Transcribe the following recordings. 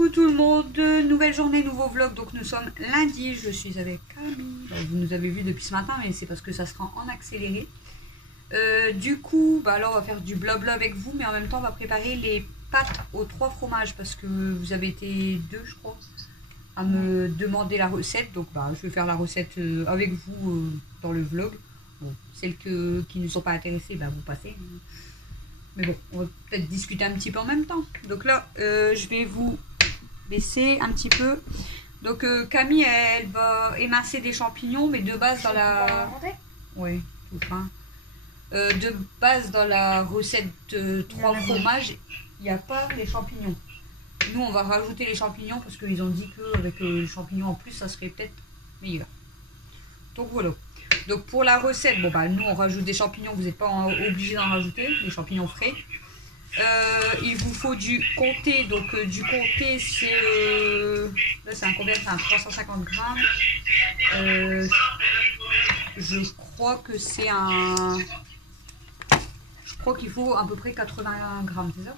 Coucou tout le monde, nouvelle journée, nouveau vlog. Donc nous sommes lundi, je suis avec Camille. Alors, vous nous avez vu depuis ce matin, mais c'est parce que ça se rend en accéléré. Du coup, là on va faire du blabla avec vous, mais en même temps on va préparer les pâtes aux 3 fromages parce que vous avez été 2 je crois à me demander la recette. Donc je vais faire la recette avec vous dans le vlog. Bon, celles qui ne sont pas intéressées, vous passez. Mais bon, on va peut-être discuter un petit peu en même temps. Donc là, je vais vous baisser un petit peu. Donc Camille, elle va émincer des champignons, mais de base dans la... Oui, tout fin. De base dans la recette 3 fromages, il n'y a pas les champignons. Nous, on va rajouter les champignons parce qu'ils ont dit qu'avec les champignons en plus, ça serait peut-être meilleur. Donc voilà. Donc pour la recette, nous on rajoute des champignons, vous n'êtes pas obligé d'en rajouter, des champignons frais. Il vous faut du comté, donc du comté c'est... là c'est un combien? C'est un 350 grammes. Je crois que c'est un... Je crois qu'il faut à peu près 80 grammes, c'est ça?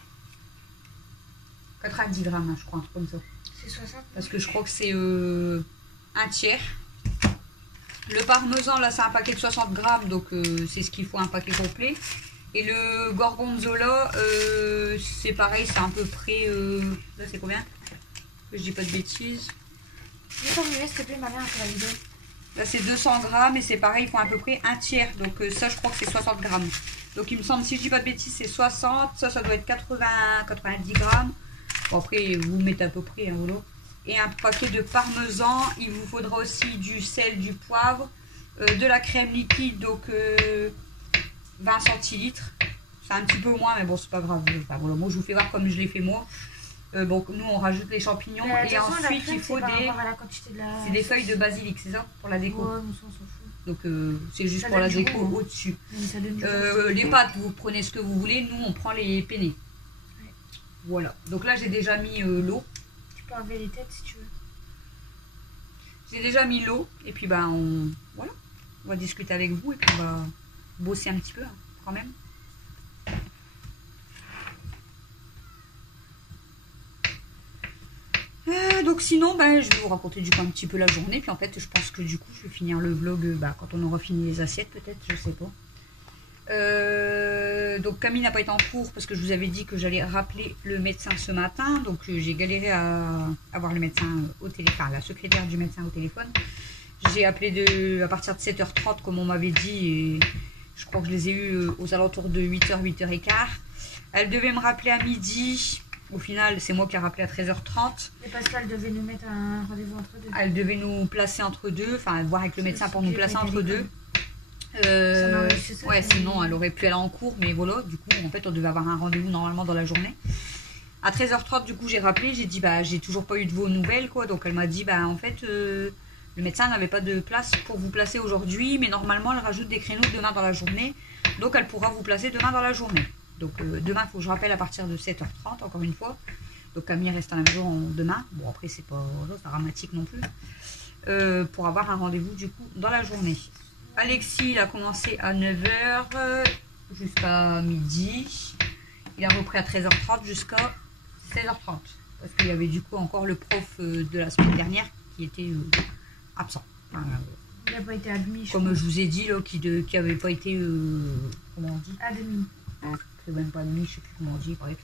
90 grammes, je crois, un truc comme ça. C'est 60. Parce que je crois que c'est un tiers. Le parmesan, là, c'est un paquet de 60 grammes, donc c'est ce qu'il faut, un paquet complet. Et le gorgonzola, c'est pareil, c'est à peu près... là, c'est combien? Que je dis pas de bêtises. S'il te plaît, ma mère, pour la vidéo. Là, c'est 200 grammes et c'est pareil, il faut à peu près un tiers. Donc ça, je crois que c'est 60 grammes. Donc il me semble, si je dis pas de bêtises, c'est 60. Ça doit être 90 grammes. Bon, après, vous mettez à peu près, hein, voilà. Et un paquet de parmesan. Il vous faudra aussi du sel, du poivre, de la crème liquide, donc 20 centilitres. C'est un petit peu moins, mais bon, c'est pas grave. Enfin, voilà, moi, je vous fais voir comme je l'ai fait moi. Bon, nous, on rajoute les champignons. Et ensuite, il faut c'est des feuilles de basilic, c'est ça? Pour la déco. Ouais, on s'en fout. Donc, c'est juste pour la déco au-dessus. Les pâtes, vous prenez ce que vous voulez. Nous, on prend les penne. Ouais. Voilà. Donc là, j'ai déjà mis l'eau. Enlever les têtes si tu veux. J'ai déjà mis l'eau et puis voilà, on va discuter avec vous et puis on va bosser un petit peu quand même. Donc sinon je vais vous raconter du coup un petit peu la journée, puis en fait je pense que du coup je vais finir le vlog quand on aura fini les assiettes peut-être, je sais pas. Donc Camille n'a pas été en cours parce que je vous avais dit que j'allais rappeler le médecin ce matin. Donc j'ai galéré à avoir le médecin au téléphone, la secrétaire du médecin au téléphone. J'ai appelé à partir de 7h30 comme on m'avait dit et je crois que je les ai eus aux alentours de 8h, 8h15. Elle devait me rappeler à midi. Au final, c'est moi qui ai rappelé à 13h30. Et parce qu'elle devait nous mettre un rendez-vous entre deux. Elle devait nous placer entre deux, enfin voir avec le médecin pour nous placer entre deux. Ouais, sinon elle aurait pu aller en cours, mais voilà, du coup en fait on devait avoir un rendez-vous normalement dans la journée. À 13h30 du coup j'ai rappelé, j'ai dit j'ai toujours pas eu de vos nouvelles quoi, donc elle m'a dit en fait le médecin n'avait pas de place pour vous placer aujourd'hui, mais normalement elle rajoute des créneaux demain dans la journée, donc elle pourra vous placer demain dans la journée. Donc demain il faut que je rappelle à partir de 7h30 encore une fois, donc Camille reste à la maison demain, bon après c'est pas dramatique non plus, pour avoir un rendez-vous du coup dans la journée. Alexis, il a commencé à 9h jusqu'à midi. Il a repris à 13h30 jusqu'à 16h30. Parce qu'il y avait du coup encore le prof de la semaine dernière qui était absent. Il n'a pas été admis. Comme je vous ai dit, là, qui n'avait pas été... comment on dit? Admis. C'est même pas admis, je ne sais plus comment on dit, bref.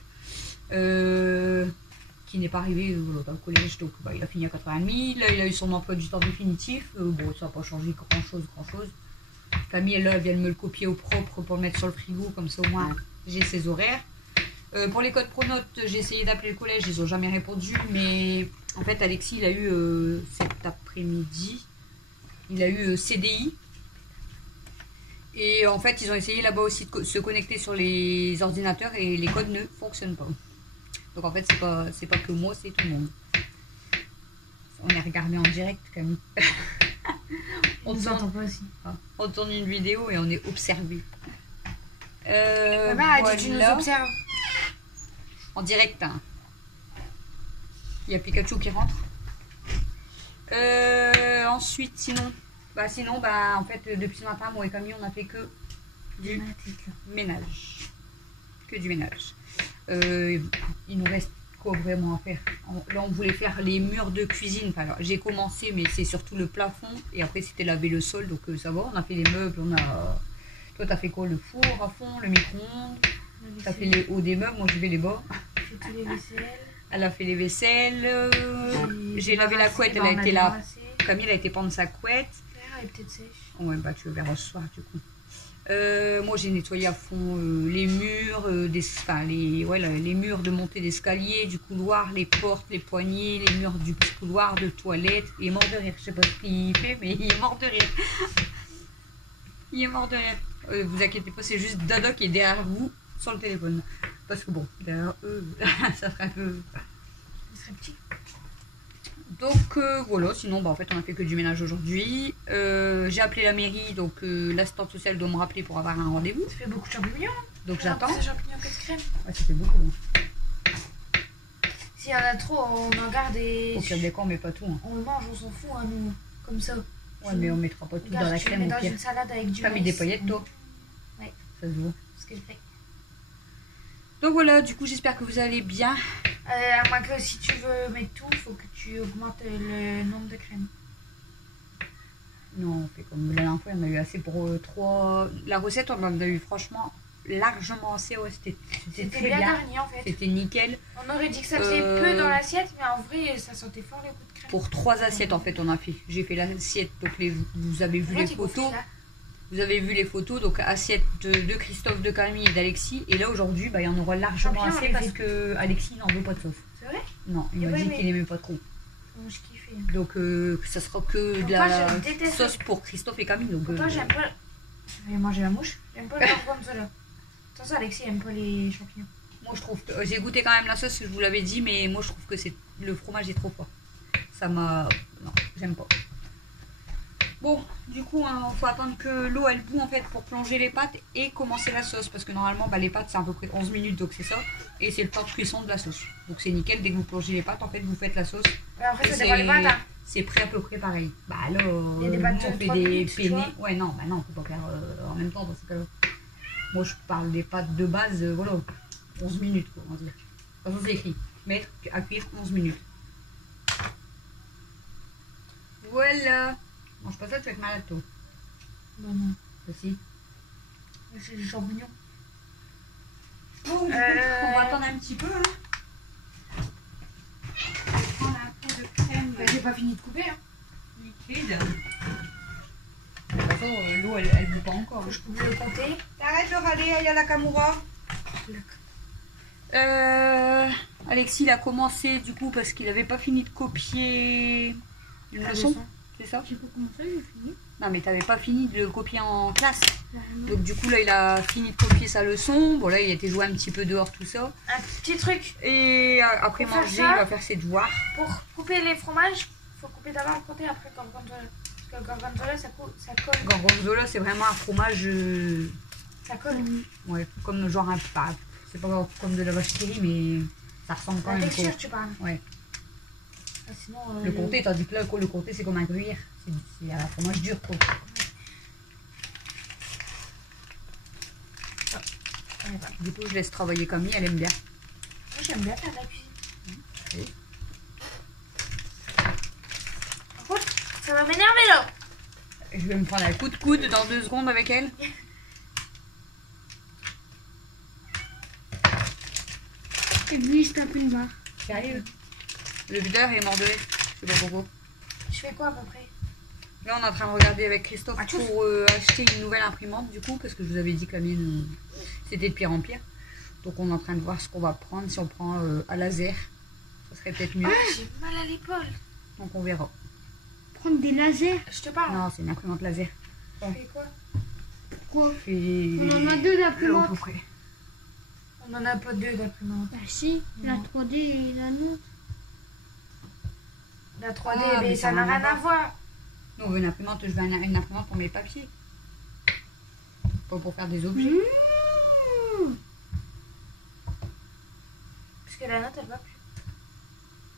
Qui n'est pas arrivé dans le collège, donc il a fini à 4h30. Là, il a eu son emploi du temps définitif. Bon, ça n'a pas changé grand-chose. Camille, là, elle vient de me le copier au propre pour le mettre sur le frigo, comme ça au moins j'ai ses horaires. Pour les codes pronotes, j'ai essayé d'appeler le collège, ils n'ont jamais répondu, mais en fait, Alexis, il a eu cet après-midi, il a eu CDI. Et en fait, ils ont essayé là-bas aussi de se connecter sur les ordinateurs et les codes ne fonctionnent pas. Donc en fait, c'est pas que moi, c'est tout le monde. On est regardé en direct, Camille. On nous entend pas aussi. On tourne une vidéo et on est observé. Maman a dit tu nous observes. En direct. Hein. Il y a Pikachu qui rentre. Ensuite, sinon, en fait, depuis ce matin, moi et Camille, on a fait que du ménage. Que du ménage. Il nous reste quoi vraiment à faire. Là, on voulait faire les murs de cuisine. Enfin, alors, j'ai commencé, mais c'est surtout le plafond. Et après, c'était laver le sol. Donc, ça va. On a fait les meubles. Toi, t'as fait quoi? Le four à fond, le micro-ondes. T'as fait les hauts des meubles. Moi, je vais les bas. J'ai fait tous les vaisselles. Elle a fait les vaisselles. J'ai lavé la couette. Elle a été là. Camille, elle a été prendre sa couette. Elle est peut-être sèche. Ouais, bah, tu le verras ce soir, du coup. Moi j'ai nettoyé à fond les murs, les murs de montée d'escalier, du couloir, les portes, les poignées, les murs du petit couloir, de toilette. Il est mort de rire, je sais pas ce qu'il fait, mais il est mort de rire. Il est mort de rire. Vous inquiétez pas, c'est juste Dada qui est derrière vous sur le téléphone. Parce que bon, derrière eux, ça ferait un peu... Il serait petit. Donc voilà, sinon bah, en fait on a fait que du ménage aujourd'hui. J'ai appelé la mairie, donc l'assistante sociale doit me rappeler pour avoir un rendez-vous. Ça fait beaucoup de champignons. Donc j'attends. C'est champignons que de crème. Ouais, ça fait beaucoup. S'il y en a trop, on en garde et. Au pire des cas, on met pas tout. Hein. On le mange, on s'en fout, hein, nous. Comme ça. Ouais, mais on mettra pas tout dans la crème dans au pire. une salade avec du T'as mis des paillettes toi? Ouais. Ça se voit. C'est ce que je fais. Donc voilà, du coup j'espère que vous allez bien. À moins que si tu veux mettre tout, il faut que tu augmentes le nombre de crèmes. Non, on fait comme la dernière fois, on a eu assez pour 3. La recette, on en a eu franchement largement assez. Ouais, c'était très bien garni en fait. C'était nickel. On aurait dit que ça faisait peu dans l'assiette, mais en vrai, ça sentait fort les coups de crème. Pour 3 assiettes en fait, on a fait. J'ai fait l'assiette, donc vous avez vu les photos. Vous avez vu les photos, donc assiette de Christophe, de Camille et d'Alexis. Et là aujourd'hui, bah, il y en aura largement assez parce que Alexis n'en veut pas de sauce. C'est vrai? Non, il m'a dit qu'il n'aimait pas trop. Moi je kiffe. Donc ça sera que de la sauce pour Christophe et Camille. Donc, toi j'aime pas. Je vais manger la mouche. J'aime pas le gorgonzola. Attention, Alexis aime pas les champignons. Moi je trouve. J'ai goûté quand même la sauce, je vous l'avais dit, mais moi je trouve que le fromage est trop fort. Ça m'a. Non, j'aime pas. Bon, du coup, il faut attendre que l'eau elle bout en fait pour plonger les pâtes et commencer la sauce. Parce que normalement, bah, les pâtes c'est à peu près 11 minutes, donc c'est ça. Et c'est le temps de cuisson de la sauce. Donc c'est nickel, dès que vous plongez les pâtes, en fait, vous faites la sauce. Après, ça dépend des pâtes. Hein. C'est prêt à peu près pareil. Bah là, il y a des pâtes on fait des penne. Ouais, non, bah non, on peut pas faire en même temps dans ce cas-là. Moi, je parle des pâtes de base, voilà, 11 minutes, quoi, on va dire. De toute façon, c'est écrit. Mettre à cuire 11 minutes. Voilà. Mange pas ça, tu vas être malade, toi. Bah non. Aussi. C'est des champignons. Bon, du coup, on va attendre un petit peu. Hein. On va prendre un peu de crème. J'ai pas fini de couper. Hein. Liquide. De toute façon, l'eau, elle bout pas encore. Je coupe le comté. Arrête de râler, il y a la Kamura. Alexis, il a commencé du coup parce qu'il avait pas fini de copier une leçon. C'est ça? J'ai pas commencé, j'ai fini. Non, mais t'avais pas fini de le copier en classe. Donc du coup là il a fini de copier sa leçon. Bon là il a été joué un petit peu dehors tout ça. Un petit truc. Et après pour manger il va faire ses devoirs. Pour couper les fromages, il faut couper d'abord le côté après gorgonzola. Parce que gorgonzola ça colle. Gorgonzola c'est vraiment un fromage. Ça colle. Ouais, comme genre un pas. C'est pas comme de la vache qui rit mais ça ressemble quand la même. texture tu parles. Ouais. Ah, sinon, le comté, tandis que là le comté c'est comme un gruyère. C'est un fromage dur quoi. Du coup, je laisse travailler Camille, elle aime bien. Moi, j'aime bien faire de la cuisine. Par contre, ça va m'énerver là. Je vais me prendre un coup de coude dans 2 secondes avec elle. Et puis, je tape une barre. Sérieux? Le videur est mort de lait. Je sais pas pourquoi. Je fais quoi à peu près? Là, on est en train de regarder avec Christophe pour acheter une nouvelle imprimante du coup, parce que je vous avais dit que la mienne, c'était de pire en pire. Donc, on est en train de voir ce qu'on va prendre. Si on prend à laser, ça serait peut-être mieux. Ah, j'ai mal à l'épaule. Donc, on verra. Prendre des lasers? Je te parle. Non, c'est une imprimante laser. Tu fais quoi? Quoi? On en a 2 d'imprimantes. On en a pas 2 d'imprimantes. Bah si, la 3D et la nôtre. La 3D, mais ça n'a rien à voir. Non, une imprimante, je veux une imprimante pour mes papiers. Pas pour faire des objets. Parce que la note, elle va plus.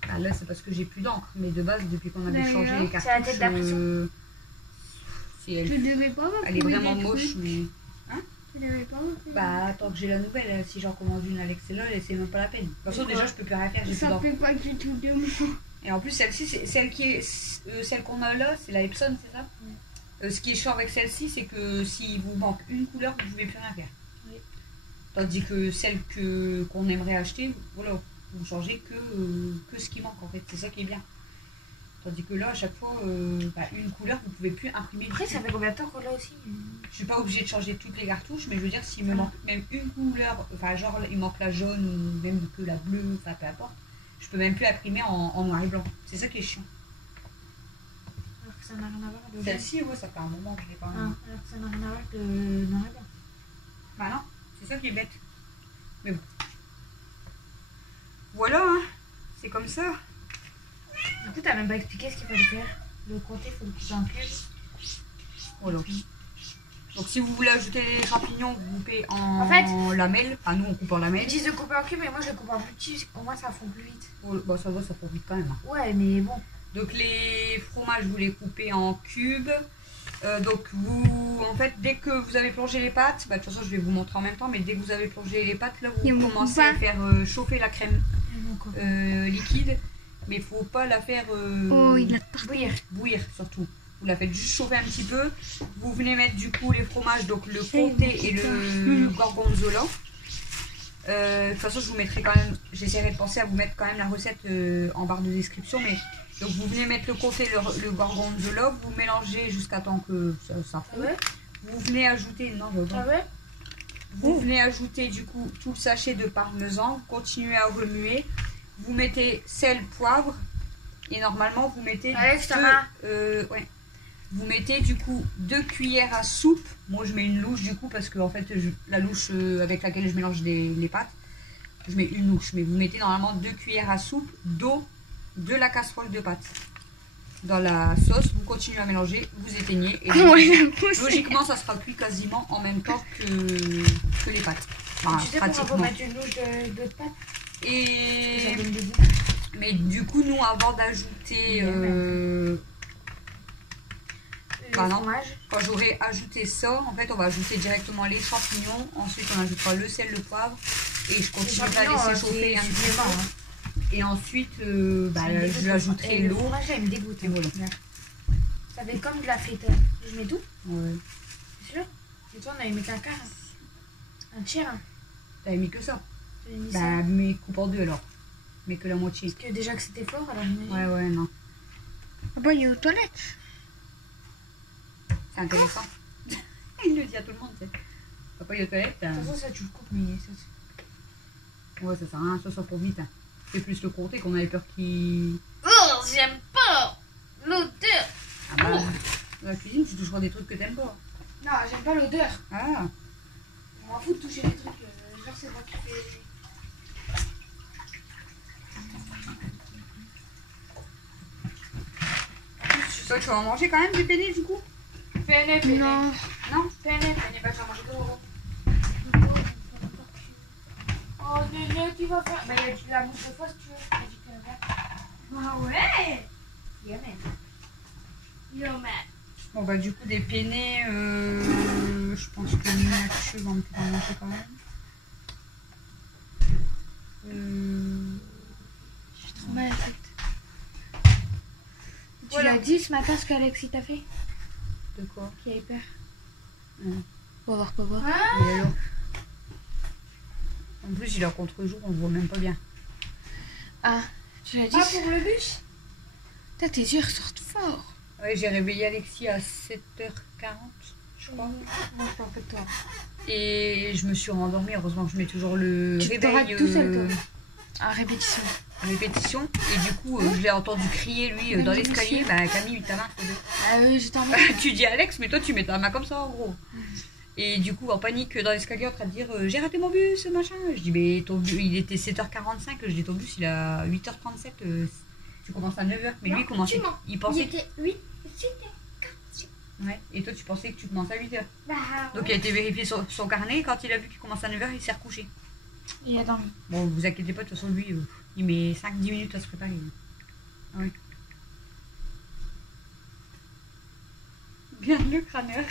Ah, là, c'est parce que j'ai plus d'encre. Mais de base, depuis qu'on avait changé les cartouches... C'est la tête d'impression. Si elle, Tu devais pas elle est vraiment moche, mais... Tu Mais pas beaucoup. Bah, tant que j'ai la nouvelle, si j'en commande une avec celle-là, c'est même pas la peine. De toute façon, déjà, je peux plus rien faire, j'ai plus Ça d'or. fait pas du tout de moi. Et en plus, celle-ci, c'est celle qu'on a là, c'est la Epson, c'est ça? Ce qui est chiant avec celle-ci, c'est que s'il vous manque une couleur, vous pouvez plus rien faire. Oui. Tandis que celle qu'on aimerait acheter, voilà, vous changez que ce qui manque en fait, c'est ça qui est bien. Tandis que là, à chaque fois, une couleur, vous pouvez plus imprimer. Après, ça fait combien de temps qu'on l'a aussi? Je suis pas obligée de changer toutes les cartouches, mais je veux dire, s'il me manque même une couleur, enfin, genre, il manque la jaune ou même que la bleue, enfin, peu importe, je peux même plus imprimer en noir et blanc. C'est ça qui est chiant. Alors que ça n'a rien à voir de... Celle-ci, ouais, ça fait un moment que je l'ai pas. Ah, alors que ça n'a rien à voir de noir et blanc. Bah non, c'est ça qui est bête. Mais bon. Voilà, hein. C'est comme ça. Du coup, t'as même pas expliqué ce qu'il fallait faire. Le côté, il faut le couper en cube. Voilà. Donc si vous voulez ajouter les champignons, vous coupez en fait, lamelles. Enfin, nous, on coupe en Ils lamelles. disent de couper en cube, mais moi je le coupe en plus petit. Au moins, ça fond plus vite. Oh, bah ça va, ça fait vite quand même. Hein. Ouais, mais bon. Donc les fromages, vous les coupez en cubes. Donc vous, en fait, dès que vous avez plongé les pâtes, bah, de toute façon, je vais vous montrer en même temps, mais dès que vous avez plongé les pâtes, là, Et vous on commencez coupe à pas. faire chauffer la crème liquide. Mais il faut pas la faire Oh, il a parti. bouillir surtout. Vous la faites juste chauffer un petit peu. Vous venez mettre du coup les fromages, donc le comté et le gorgonzola. De toute façon, je vous mettrai quand même, j'essaierai de penser à vous mettre quand même la recette en barre de description. Mais donc vous venez mettre le comté, le gorgonzola, vous mélangez jusqu'à temps que ça fond. Ouais. Vous venez ajouter, non, Ah ouais? vous venez ajouter du coup tout le sachet de parmesan, vous continuez à remuer, vous mettez sel, poivre et normalement vous mettez Alex, ta main. ouais. Vous mettez du coup 2 cuillères à soupe. Moi je mets une louche du coup parce que en fait la louche avec laquelle je mélange les pâtes, je mets une louche. Mais vous mettez normalement 2 cuillères à soupe d'eau de la casserole de pâtes. Dans la sauce, vous continuez à mélanger, vous éteignez et logiquement ça sera cuit quasiment en même temps que les pâtes. Enfin, Tu sais pourquoi faut pratiquement. mettre une louche de pâte? Ça Et donne des goûts. mais du coup nous avant d'ajouter Le non. fromage. quand j'aurai ajouté ça, en fait on va ajouter directement les champignons, ensuite on ajoutera le sel, le poivre et je continuerai à laisser chauffer un petit peu. Et ensuite je ajouterai Le l'eau. fromage, là, il me dégoûte. Et voilà. Ça fait comme de la feta. Je mets tout, Ouais. c'est sûr? Et toi, on avait mis qu'un quart. Un tiers. T'avais mis que ça. J'avais mis Bah ça. mais coupe en deux alors. Mais que la moitié. Parce que déjà que c'était fort, alors j'imagine. Ouais non. Papa, il est aux toilettes. C'est intéressant. Il le dit à tout le monde. Papa il est aux toilettes. De toute façon, ça tu le coupes, mais ça. Ouais ça sert à rien, ça sort pour vite. Hein. C'est plus le comté qu'on avait peur qu'il. Oh, j'aime pas l'odeur. Ah bah, dans la cuisine tu toucheras des trucs que t'aimes pas. Non, j'aime pas l'odeur. Ah. Je m'en fous de toucher les trucs. Genre, c'est moi qui fais. Toi tu vas en manger quand même du penne du coup? Penne. Non. Non? Penne, bah tu vas manger que gros. Oh, Néné, tu vas faire. Bah, il y a de la mousse de foie si tu veux. Il y a du penne. Ah ouais. Yeah, man. Yo, man. Bon bah du coup des penne, je pense que Mathieu va me faire en manger quand même. Je suis trop mal faite. Tu Voilà. l'as dit ce matin ce qu'Alexis t'a fait? De quoi? Qui avait peur. Ouais. On va voir papa. Et alors? En plus il est en contre-jour, on le voit même pas bien. Ah, tu l'as dit? Ah, pour le bus? Putain, tes yeux ressortent fort. Ouais, j'ai réveillé Alexis à 7h40, je crois. Moi, je parle que de toi. Et je me suis rendormie, heureusement que je mets toujours le Tu te réveil rates tout seul, toi. En répétition. répétition. Et du coup, je l'ai entendu crier, lui, dans l'escalier. Bah, Camille, ta main, s'il te plaît. Ah oui, j'étais en Tu dis Alex, mais toi, tu mets ta main comme ça, en gros. Et du coup, en panique, dans l'escalier, en train de dire j'ai raté mon bus, machin. Je dis, mais ton bus, il était 7h45. Je dis, ton bus, il est à 8h37. Tu commences à 9h. Mais lui, il commençait. Il pensait. était 8. Ouais. Et toi, tu pensais que tu commences à 8h. Bah, Donc, il a été vérifié son carnet. Quand il a vu qu'il commence à 9h, il s'est recouché. il a dormi. Bon, vous inquiétez pas, de toute façon, lui, il met 5-10 minutes à se préparer. Ah oui. Bien le crâneur.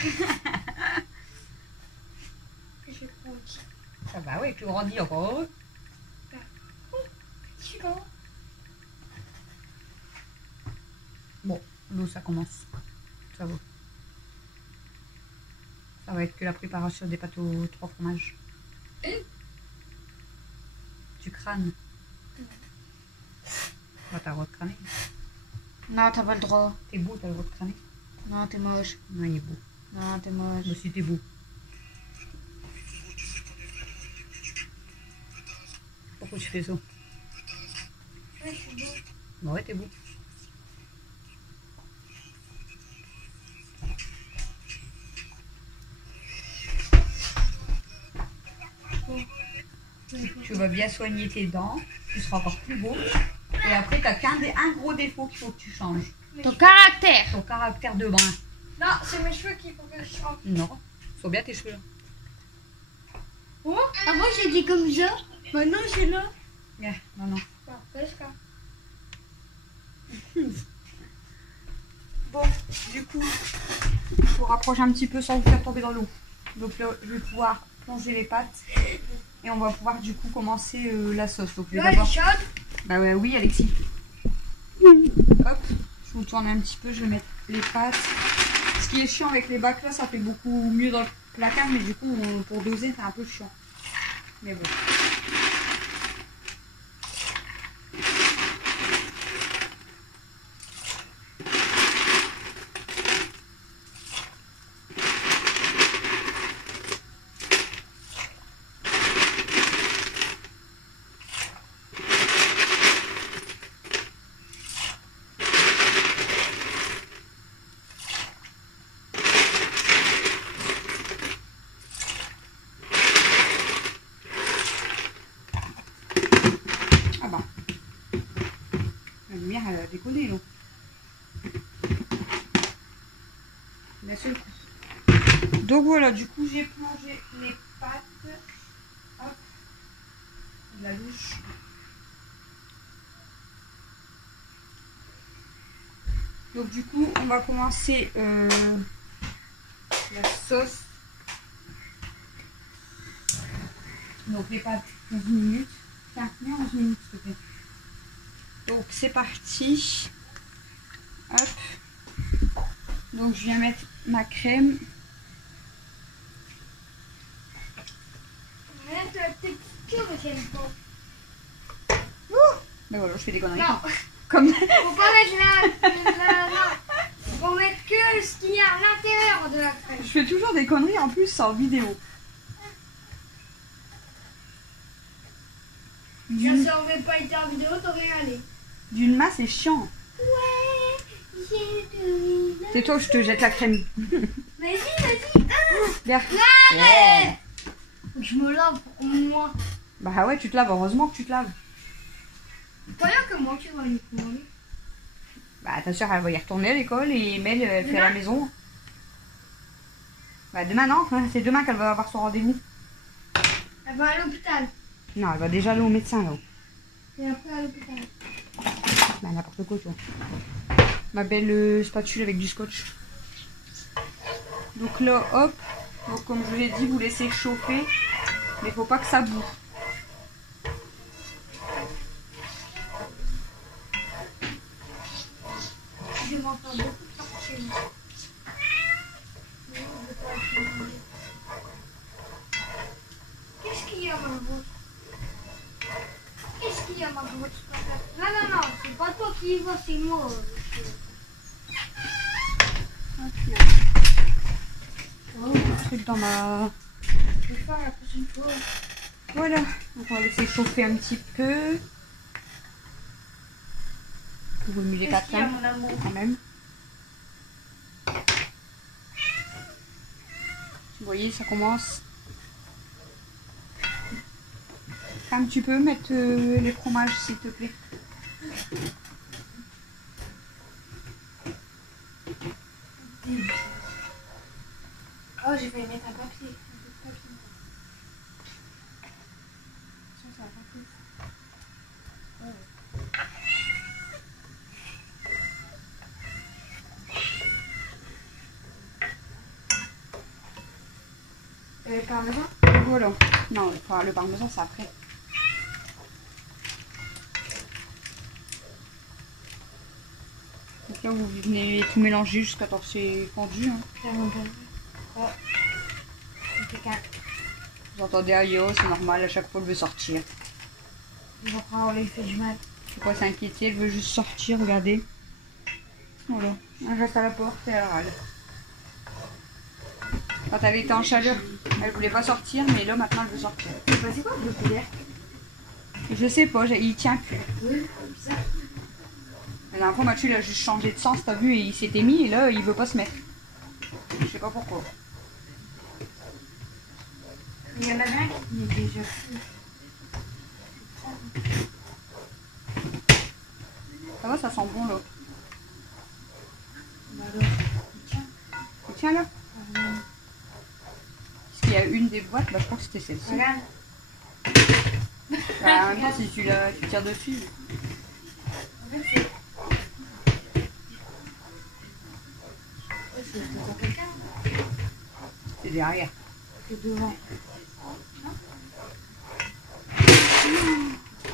Bah ouais, tu grandis encore heureux. Bon, l'eau ça commence. Ça va. Ça va être que la préparation des pâtes aux 3 fromages. Tu crânes. Bah, t'as le droit de crâner. Non, t'as pas le droit. T'es beau, t'as le droit de crâner. Non, t'es moche. Non, il est beau. Non, t'es moche. Moi aussi, t'es beau. Pourquoi tu fais ça? Ouais, je suis beau. Bah ouais, t'es beau. Tu vas bien soigner tes dents, tu seras encore plus beau. Et après, t'as un gros défaut qu'il faut que tu changes. Ton caractère. Ton caractère de brun. Non, c'est mes cheveux qu'il faut que je change. Non, ils sont bien tes cheveux. Oh, avant j'étais comme ça. Maintenant c'est là. Yeah, non, non. Bon, du coup, il faut rapprocher un petit peu sans vous faire tomber dans l'eau. Donc là, je vais pouvoir plonger les pâtes. Et on va pouvoir du coup commencer la sauce. Donc je vais Là, elle d'abord... est chaude. Bah ouais, oui Alexis. Hop, je vous tourne un petit peu, je vais mettre les pâtes. Ce qui est chiant avec les bacs là, ça fait beaucoup mieux dans le placard, mais du coup pour doser c'est un peu chiant. Mais bon. Ah bah. La lumière elle a déconné là. D'un seul coup. Donc voilà, du coup j'ai plongé les pâtes. Hop. De la louche. Donc du coup on va commencer la sauce. Donc les pâtes 11 minutes. Tiens, mets 11 minutes s'il te plaît. Donc c'est parti. Hop. Donc je viens mettre ma crème. Arrête la texture, j'aime pas. Ben voilà, je fais des conneries. Non, Comme... faut pas mettre non. Faut mettre que ce qu'il y a à l'intérieur de la crème. Je fais toujours des conneries en plus en vidéo. Si ça aurait pas été en vidéo, t'aurais allé. D'une masse, c'est chiant. Ouais, j'ai tout. C'est toi où je te jette la crème. Vas-y, vas-y. Regarde. Arrête. Ouais. Faut que je me lave au moins. Bah ouais, tu te laves. Heureusement que tu te laves. Pas rien que moi, tu vas aller commander. Bah ta soeur, elle va y retourner à l'école et Mel, elle fait à la maison. Bah demain, non. C'est demain qu'elle va avoir son rendez-vous. Elle va à l'hôpital. Non, elle va déjà aller au médecin là-haut. Et après à l'hôpital. Bah n'importe quoi, tu vois. Ma belle spatule avec du scotch. Donc là, hop. Donc comme je vous l'ai dit, vous laissez chauffer. Mais il faut pas que ça boue. Je vais m'en faire beaucoup de sorties. Qu'est-ce qu'il y a, Margot? Qu'est-ce qu'il y a, Margot? Non, non, non, c'est pas toi qui y vas, c'est moi. Un truc dans ma... Je vais faire la prochaine fois. Voilà. Donc on va laisser chauffer un petit peu. Vous remuez pas Qu'est-ce qu'il y a, tant mon amour? quand même. Vous voyez, ça commence. Un petit peu mettre les fromages, s'il te plaît. Oh, je vais mettre un papier. Parmesan. Voilà. Non, le parmesan, c'est après. Donc là, vous venez tout mélanger jusqu'à temps que c'est fondu. Hein. Vous entendez Ayo, c'est normal, à chaque fois, elle veut sortir. On va prendre l'effet du mal. Faut pas s'inquiéter, elle veut juste sortir, regardez. Voilà. Elle reste à la porte et elle râle. Quand elle était en chaleur, elle voulait pas sortir, mais là, maintenant, elle veut sortir. C'est quoi le poulet? Je sais pas, il tient plus. Oui, bizarre. La dernière fois, Mathieu, il a juste changé de sens, t'as vu, et il s'était mis, et là, il veut pas se mettre. Je sais pas pourquoi. Il y en a un qui est déjà fou. Ça va, ça sent bon, là. Bah alors, tiens. Tu tiens, là? Parce qu'il y a une des boîtes, bah, je crois que c'était celle-ci. Regarde. Bah, en même temps, si tu tires dessus. En fait, c'est... Ouais, c'est devant quelqu'un. C'est derrière. C'est devant.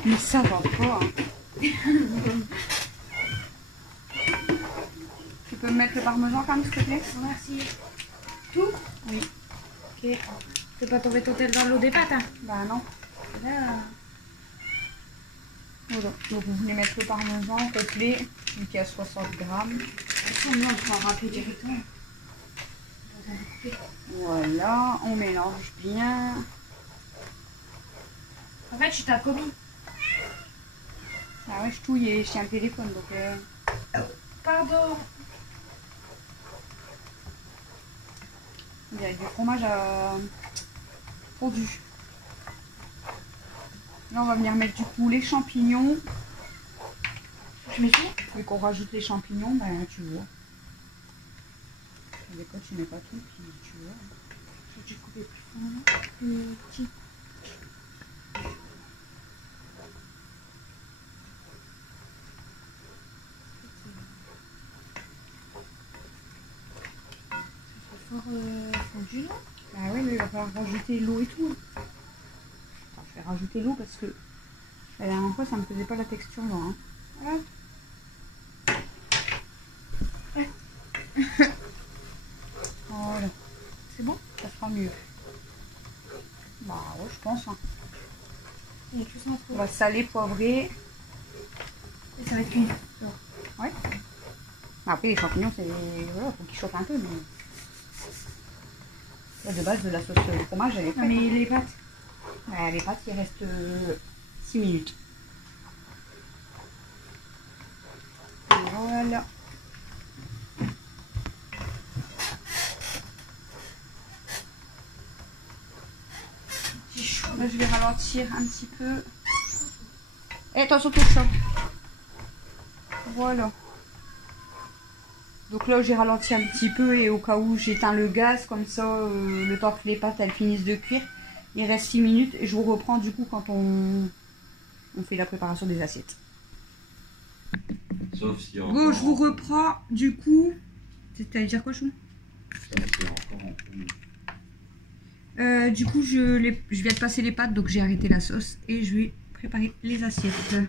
Mais ça va pas, hein. Tu peux me mettre le parmesan quand même, s'il te plaît? Merci. Tout? Oui. Ok. C'est pas tombé total dans l'eau des pâtes, hein? Bah non. Là... Voilà. Donc vous voulez mettre le parmesan complet, celui qui a 60 grammes. Non, je m'en rappelle directement. Voilà, on mélange bien. En fait, je t'ai commis. Ah ouais, je touille et je tiens le téléphone, donc... Pardon. Il y a du fromage fondu. Là, on va venir mettre du coup les champignons. Je mets tout? Vu qu'on rajoute les champignons, ben tu vois. Des fois, tu mets pas tout, puis tu vois. J'ai dû couper plus fin, plus petit. Ça fait fort fondu là. Ah oui, mais il va falloir rajouter l'eau et tout. Attends, je vais rajouter l'eau parce que la dernière fois, ça me faisait pas la texture là. Hein. Voilà. Voilà. C'est bon? Ça sera mieux. Bah ouais, je pense. Hein. Il y a tout ça en On va saler, poivrer. Et ça va être cuit. Ouais. Après, les champignons, c'est... Voilà, faut qu'ils chauffent un peu, mais... Là, de base, de la sauce de fromage, elle est prête. Non, mais Hein. les pâtes. Ouais, les pâtes, il reste 6 minutes. Voilà. C'est chaud. Là, je vais ralentir un petit peu. Et attention, tout ça. Voilà. Donc là, j'ai ralenti un petit peu et au cas où j'éteins le gaz, comme ça, le temps que les pâtes elles finissent de cuire, il reste 6 minutes et je vous reprends du coup quand on fait la préparation des assiettes. Sauf si Bon, je vous reprends du coup. T'allais dire quoi, Chou? Du coup, je viens de passer les pâtes, donc j'ai arrêté la sauce et je vais préparer les assiettes. Donc,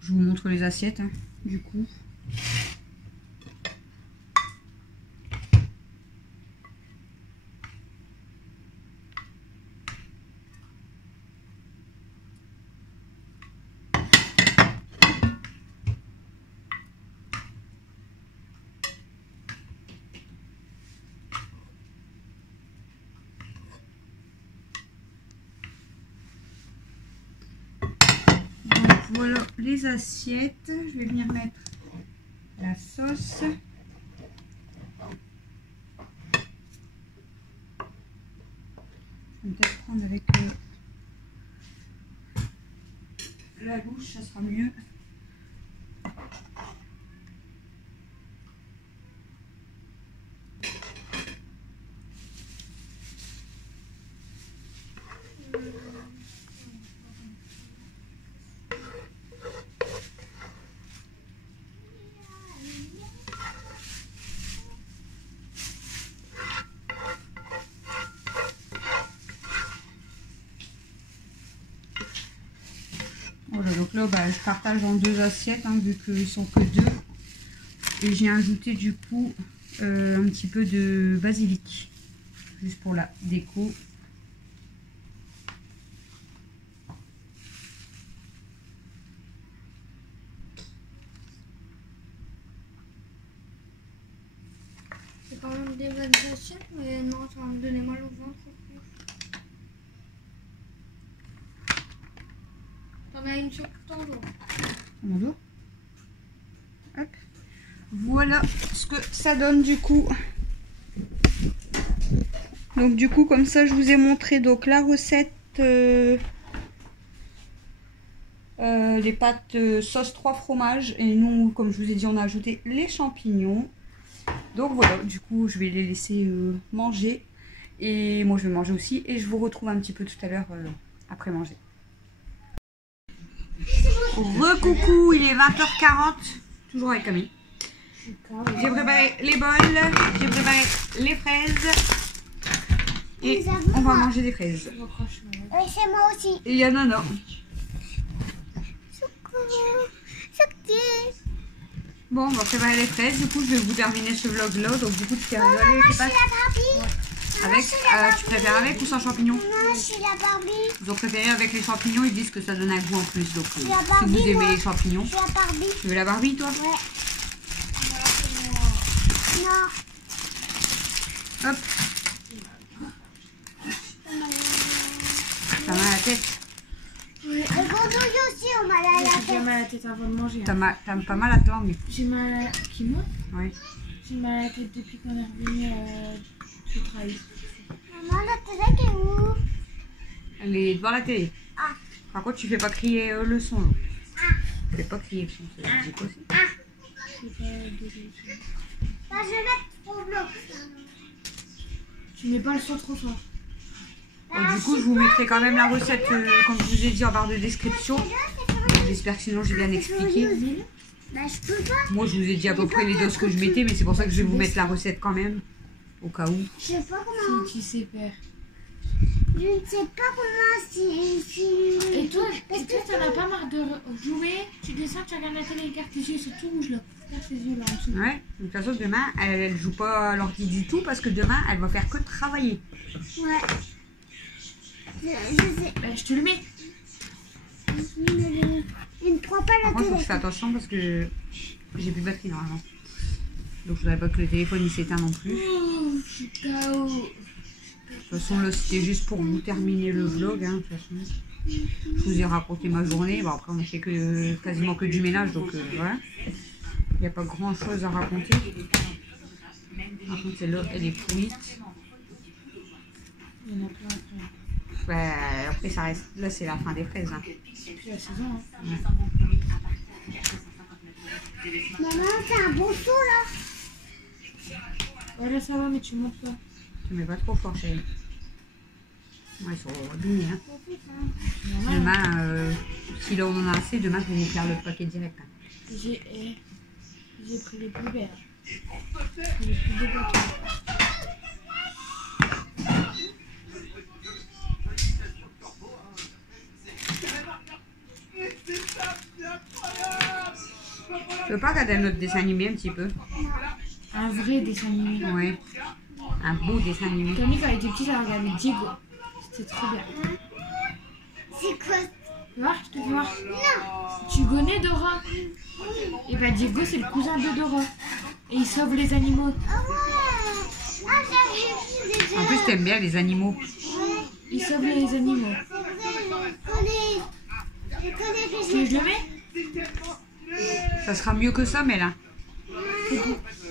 je vous montre les assiettes, hein, du coup. Voilà les assiettes. Je vais venir mettre la sauce. Je vais peut-être prendre avec la louche, ça sera mieux. là, bah, je partage en 2 assiettes, hein, vu qu'ils sont que 2. Et j'ai ajouté du coup un petit peu de basilic, juste pour la déco. C'est quand même des bonnes assiettes, mais non, ça va me donner mal au ventre. T'en as une sur ton dos. Mon dos. Hop. Voilà ce que ça donne du coup. Donc du coup, comme ça, je vous ai montré donc la recette les pâtes sauce 3 fromages. Et nous, comme je vous ai dit, on a ajouté les champignons. Donc voilà, du coup, je vais les laisser manger. Et moi, je vais manger aussi. Et je vous retrouve un petit peu tout à l'heure après manger. Recoucou, il est 20h40. Toujours avec Camille. J'ai préparé les bols. J'ai préparé les fraises. Et on va manger des fraises. Et c'est moi aussi. Et il y a Nana. Bon, on va préparer les fraises. Du coup, je vais vous terminer ce vlog là. Donc, du coup, tu t'es rigolé. Moi, je suis la Barbie. Avec, tu préfères avec ou sans champignons? Moi, je suis la Barbie. Ils ont préféré avec les champignons. Ils disent que ça donne un goût en plus. Donc, si la vous Barbie, aimez moi. les champignons. Je suis la Barbie. Tu veux la Barbie, toi? Ouais. Non. Hop. T'as mal à la tête? Les grenouilles aussi ont mal à la J'ai tête. mal à la tête avant de manger. T'as pas mal à ta langue? J'ai mal à... Qui, moi? Oui. J'ai mal à la tête depuis qu'on est revenu du travail. Maman, la télé est où? Elle est devant la télé. Ah. Par contre, tu fais pas crier le son. Là. Tu fais pas crier le son. C'est musique aussi. Bah, je vais mettre au bloc. Tu mets pas le son trop fort. Bon, du coup, je vous mettrai quand même la recette, comme je vous ai dit, en barre de description. J'espère que sinon j'ai bien expliqué. Bah, je peux pas. Moi, je vous ai dit à peu près les doses que je mettais, mais c'est pour ça que je vais vous mettre la recette quand même, au cas où. Je sais pas comment. Si tu sais faire. Je ne sais pas comment si... Et toi, t'en as pas marre de jouer? Tu descends, tu regardes la télé, regarde tes yeux, c'est tout rouge là. Regarde tes yeux là en dessous. Ouais, de toute façon, demain, elle joue pas à l'ordi du tout parce que demain, elle va faire que travailler. Ouais. Je sais. Bah, je te le mets. Il ne prend pas la Par contre, faut que télé. je fais attention parce que j'ai plus de batterie normalement. Donc, je voudrais pas que le téléphone il s'éteint non plus. Oh, je suis KO. De toute façon, là, c'était juste pour vous terminer le vlog. Hein, de toute façon. Je vous ai raconté ma journée. Bon, après, on a fait quasiment que du ménage. Donc, voilà. Il n'y a pas grand chose à raconter. Par contre, celle-là, elle est pourrite. Il y en a plein après. Ouais, après, ça reste. Là, c'est la fin des fraises. Hein. C'est la saison. Hein. Maman, c'est un bon saut là. Ouais, là ça va, mais tu montes pas. Tu mets pas trop fort, chérie. Ouais, ils sont abîmés. Hein. Normal. Demain, si là, on en a assez, demain, je vais vous faire le paquet direct. Hein. J'ai pris les plus verts. Les plus beaux gâteaux. Tu veux pas regarder un autre dessin animé un petit peu? Un vrai dessin animé. Ouais. Un beau dessin animé. Camille, quand elle était petite, elle regardait Diego. C'était trop bien. C'est quoi? Tu vois, je te fais voir. Tu connais Dora? Et bah Diego, c'est le cousin de Dora. Et il sauve les animaux. Ah ouais. Ah, j'avais vu déjà. En plus, t'aimes bien les animaux. Il sauve les animaux. Je connais Tu veux que je le mets? Ça sera mieux que ça, mais là.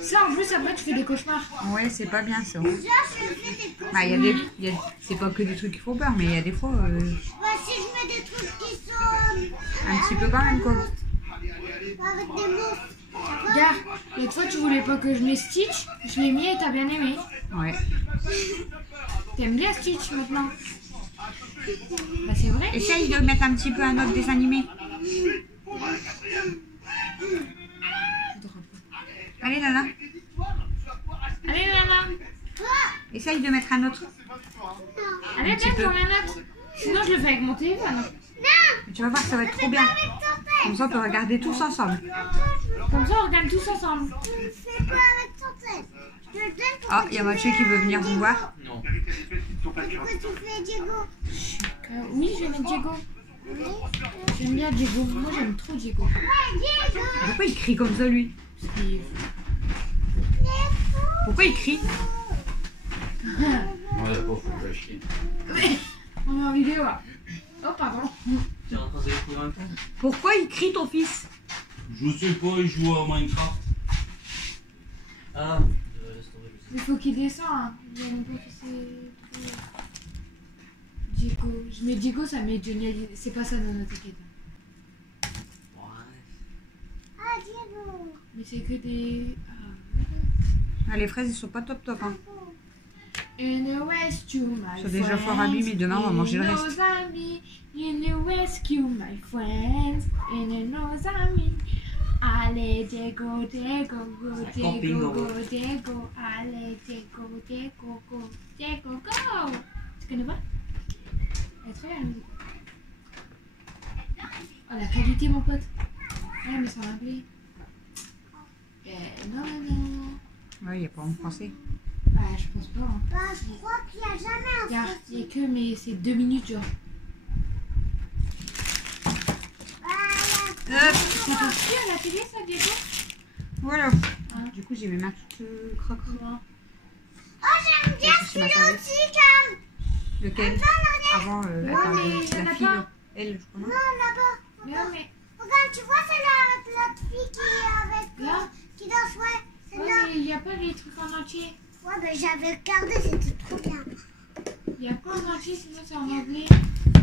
Ça, en plus, après, tu fais des cauchemars. Ouais, c'est pas bien ça. Déjà, je fais des trucs. Bah, c'est pas que des trucs qui font peur, mais il y a des fois, Bah, si je mets des trucs qui sont. un petit peu quand même, quoi. Avec des mots. Regarde, l'autre fois, tu voulais pas que je mette Stitch. Je l'ai mis et t'as bien aimé. Ouais. T'aimes bien Stitch maintenant? Bah, c'est vrai. Essaye de mettre un petit peu un autre dessin animé. Allez, Nana. Allez, Nana. Essaye de mettre un autre. Allez, petit viens peu. pour la note. Sinon, je le fais avec mon téléphone. Tu vas voir, ça va être trop bien. Comme ça, on peut regarder tous ensemble. Comme ça, on regarde tous ensemble. Tu fais quoi avec ton tel? Je te donne ton Ah, il y a Mathieu qui veut venir vous voir. Non. Pourquoi tu fais Diego? Oui, j'aime Diego. J'aime bien Diego. Moi, j'aime trop Diego. Pourquoi il crie comme ça, lui? Pourquoi il crie? Ouais, bon, faut que j'aille chier. On est en vidéo là. Oh, pardon. T'es en train de découvrir un peu? Pourquoi il crie, ton fils? Je sais pas, il joue à Minecraft. Ah, laisse tomber, je sais. Il faut qu'il descende. Hein. Il y a longtemps que c'est. Diego. Je mets Diego, ça met Johnny. C'est pas ça, non, t'inquiète. Ouais. Ah, Diego. Mais c'est que des. Ah, les fraises, ils sont pas top top. Hein. In the rescue, my Ils sont déjà fort abîmés. Demain, on va manger le reste. In the rescue, my friends. In the amis. Allez, Diego, Diego, go, Camping, Diego, on go, va. Diego. Allez, Diego, Diego, go, Diego, go. Tu connais pas? Elle est trop bien, la musique. Oh, la qualité, mon pote. Ouais, mais sans l'anglais. Non, non. Ouais, il n'y a pas en français. Bah, je pense pas. Hein. Bah, je crois qu'il n'y a jamais un Regarde, il y a que, mais c'est 2 minutes, genre. Hop, Ça passe plus à la télé, ça, Diego? voilà. Hein? Du coup, j'ai mis ma petite croque. Oh, j'aime bien C'est ma celui-là tablette. aussi, Cam. Lequel? Avant, Ouais, attends, mais il y en la a fille. pas. Elle, je crois. Non, là-bas. Non, mais. Regarde, tu vois celle-là avec l'autre fille qui est avec... Là? qui danse, ouais. Ouais, Celle-là. mais il n'y a pas les trucs en entier. Ouais, ben j'avais regardé, c'était trop bien. Il n'y a pas en entier, sinon c'est en anglais.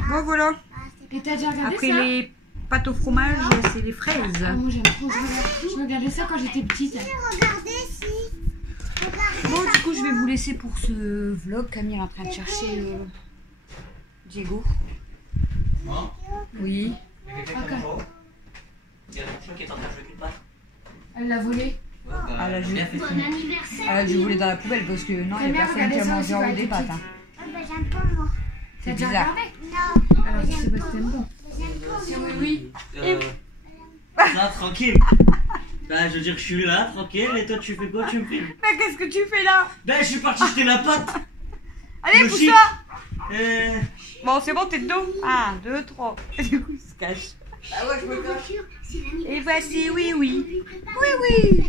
Bon, voilà. Ah, c'est Et t'as déjà regardé Après ça? les pâtes au fromage, c'est les fraises. Ah, moi j'aime trop. Je regardais ça quand j'étais petite. regardez si. Regardez. Bon, du coup, je vais vous laisser pour ce vlog. Camille est en train de chercher Diego. Moi? Oui. Il y a quelqu'un qui est en Il y a ton chat qui est en train de jouer avec une patte. Elle l'a volé. Ouais, bah, Ah, là, je- bien fait. Ah, je voulais dans la poubelle parce que non, il n'y a Camille, personne qui a regardez ça mangé aussi en quand haut elle des était pâtes. petite. Hein. Ah, ben j'aime pas moi. C'est T'as déjà bizarre. regardé? Non. Alors, j'aime je sais pas pas. si t'aimes pas. J'aime pas. C'est oui, oui. Là, tranquille. Bah, je veux dire, je suis là, tranquille, et toi, tu fais quoi? Tu me filmes? Mais qu'est-ce que tu fais là? Ben, je suis parti jeter la patte. Allez, Le pousse-toi. Bon, c'est bon, t'es de dos. 1, 2, 3. Et du coup, il se cache. Ah ouais, je me cache. Et voici, oui, oui. Oui, oui.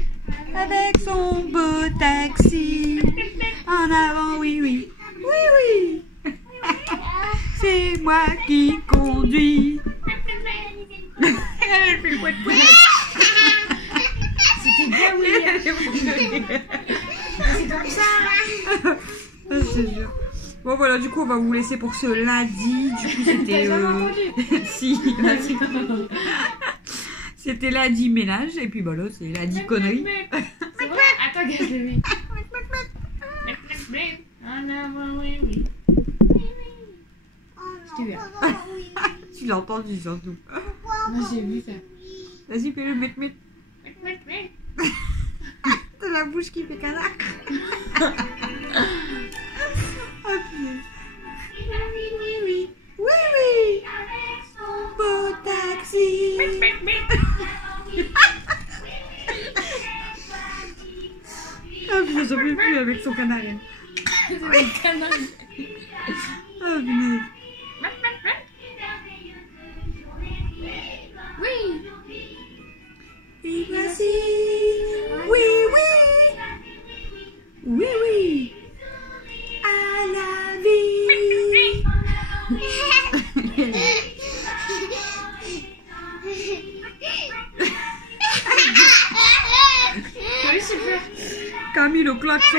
Avec son beau taxi. En avant, oui, oui. Oui, oui. C'est moi qui conduis. Elle fait le poète C'était bien, oui. C'est comme ça. Bon voilà, du coup on va vous laisser pour ce lundi. Du coup c'était T'as jamais entendu? si, lundi. C'était lundi ménage et puis voilà, c'est lundi connerie. C'est vrai? Attends, regarde le mec. En avant, oui, oui. Oh C'était bien. non, papa, oui. Tu l'as entendu surtout. Moi j'ai vu ça. Vas-y, fais-le mettre. T'as la bouche qui fait canard. Ah, punaise. Oui, oui. Beau taxi. Ah punaise, j'en peux plus avec son canard. Elle. C'est le canard. Ah punaise. Oui. Et voici. Oui, oui. Oui, oui. À la vie. Oui, super. Camille au klaxon.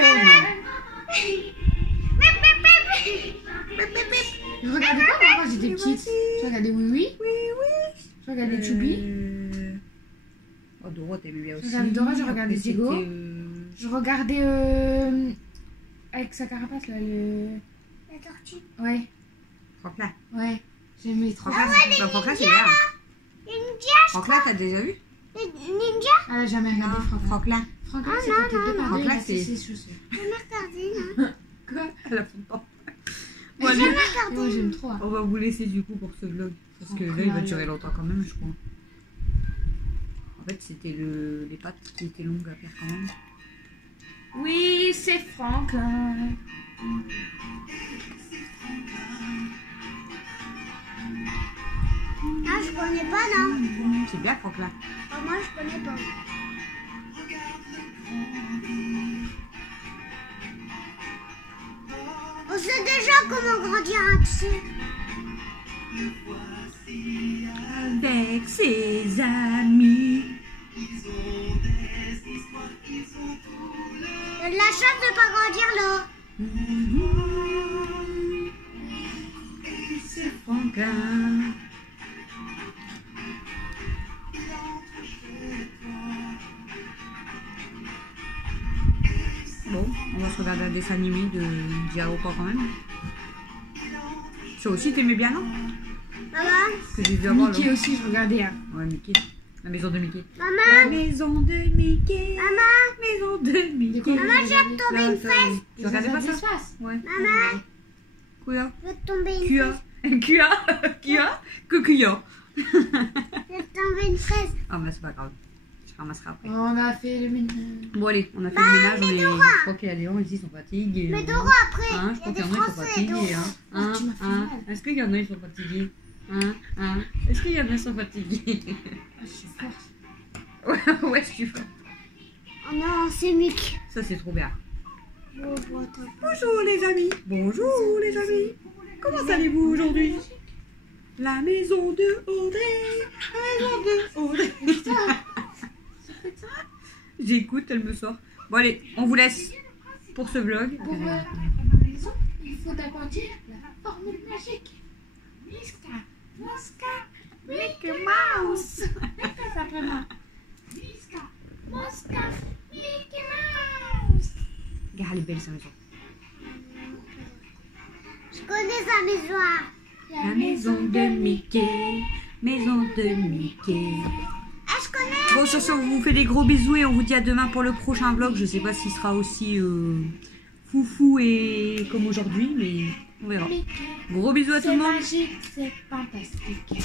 Je regardais quoi moi quand j'étais petite? Je regardais Oui Oui. Oui, oui. Je regardais Chubby. Oh, Dora, t'aimais bien aussi. Je regardais Dora, je regardais Après, Diego. c'était, Je regardais avec sa carapace là le. La tortue. Ouais. Franklin. Ouais. J'aimais trop. Franklin, c'est bien. Les ninjas. Franklin, t'as déjà vu? Les ninjas. Elle a jamais regardé Franklin. Franklin. Franklin, c'est quand t'es deux par deux, il Franklin, a c'est- ses chaussures. J'aime regarder, non. Quoi? Elle a pas de temps. Moi, Bon, allez, j'aime trop. Hein. on va vous laisser du coup pour ce vlog. Parce que là, il va durer longtemps quand même, je crois. En fait, c'était les pattes qui étaient longues à faire quand même. Oui, c'est Franklin. Ah, je connais pas, non. C'est bien, Franklin. Ah, moi, je connais pas. On sait déjà comment grandir un dessus. Avec ses amis. T'as de la chance de pas grandir là. C'est Franklin. Bon, on va se regarder un dessin animé de Aéroport quand même. Ça aussi, t'aimais bien, non? Maman, Que j'ai vu avant, Mickey là. aussi, je regardais. Hein. Ouais, Mickey. La maison de Mickey. La maman, maison de Mickey. maman, Maison de Mickey. maman, je vais te tomber une fraise. Tu regardais pas ça? L'espace. Ouais. Maman, Quoi? je vais te tomber une fraise. Kia? Que Kia? Je vais te tomber une fraise. Ah, mais c'est pas grave. Je ramasserai après. On a fait le ménage. Bon, allez, on a fait le ménage. Je crois qu'il y a des gens ici qui sont fatigués. Mais Dora, après, Hein, je il y crois a qu'il des y en a qui sont Français. fatigués. Dora. Hein. Hein, tu m'as fait hein. mal. Est-ce qu'il y en a qui sont fatigués? Hein? Est-ce qu'il y en a qui sont fatigués? Ah, je suis forte. Ouais, je suis forte. Oh non, c'est Mick. Ça, c'est trop bien. Bonjour. Bonjour les amis. Bonjour les amis. Comment allez-vous aujourd'hui? La maison de Audrey. La maison de Audrey. J'écoute, elle me sort. Bon allez, on vous laisse pour ce vlog. Pour la maison, il faut d'abord dire la formule magique. Miska, Moska, Mickey Mouse. Répète après moi. Miska, Moska, Mickey Mouse. Regarde, elle est belle sa maison. Je connais sa maison. La maison de Mickey. Maison de Mickey. Ah, je connais. Bon, sur ce, on vous fait des gros bisous et on vous dit à demain pour le prochain vlog. Je sais pas s'il sera aussi foufou et comme aujourd'hui, mais on verra. Mickey, Gros bisous à tout c'est le monde. magique, c'est fantastique.